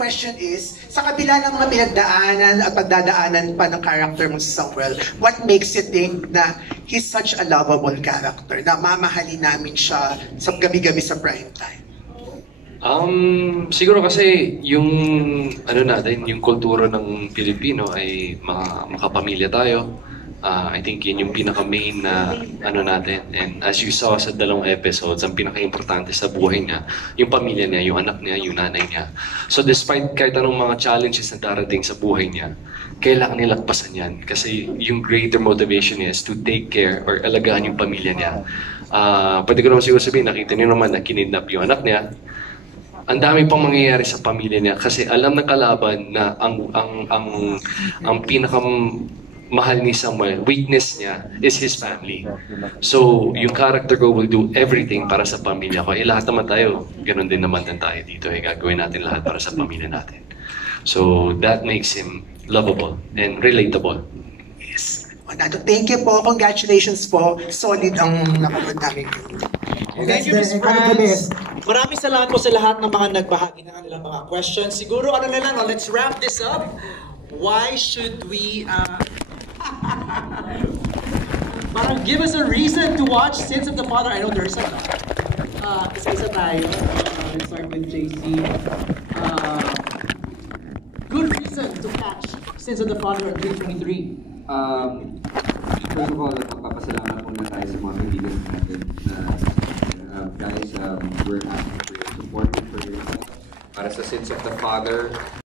question is, sa kabila ng mga pinagdaanan at pagdadaanan pa ng character mo sa Samuel, what makes you think na he's such a lovable character, na mamahalin namin siya sa gabi-gabi sa prime time? Siguro kasi yung ano natin, yung kultura ng Pilipino ay makapamilya tayo. I think yun yung pinaka-main na ano natin. And as you saw sa dalawang episodes, ang pinaka-importante sa buhay niya, yung pamilya niya, yung anak niya, yung nanay niya. So despite kahit anong mga challenges na darating sa buhay niya, kailangan nilagpasan yan. Kasi yung greater motivation niya is to take care or alagaan yung pamilya niya. Pwede ko naman siguro sabihin, nakita niyo naman na kinidnap yung anak niya. Ang dami pang mangyayari sa pamilya niya kasi alam ng kalaban na ang pinakamahal ni Samuel, weakness niya is his family. So, yung character ko will do everything para sa pamilya ko. Lahat naman tayo, ganun din naman tayo dito. Gagawin natin lahat para sa pamilya natin. So, that makes him lovable and relatable. Yes. Thank you po. Congratulations po. Solid ang napanood namin. Thank you, Ms. Franz. Maraming salamat po sa lahat ng mga nagbahagi ng kanilang mga questions. Siguro, ano na lang, let's wrap this up. Why should we, parang give us a reason to watch Sins of the Father. I know there's a lot. Isa-isa tayo. Let's start with JC. Good reason to catch Sins of the Father at 3:23. First of all, magpapasalamat muna tayo sa mga kaibigan natin guys, we're asking for your support for your para sa Sins of the Father.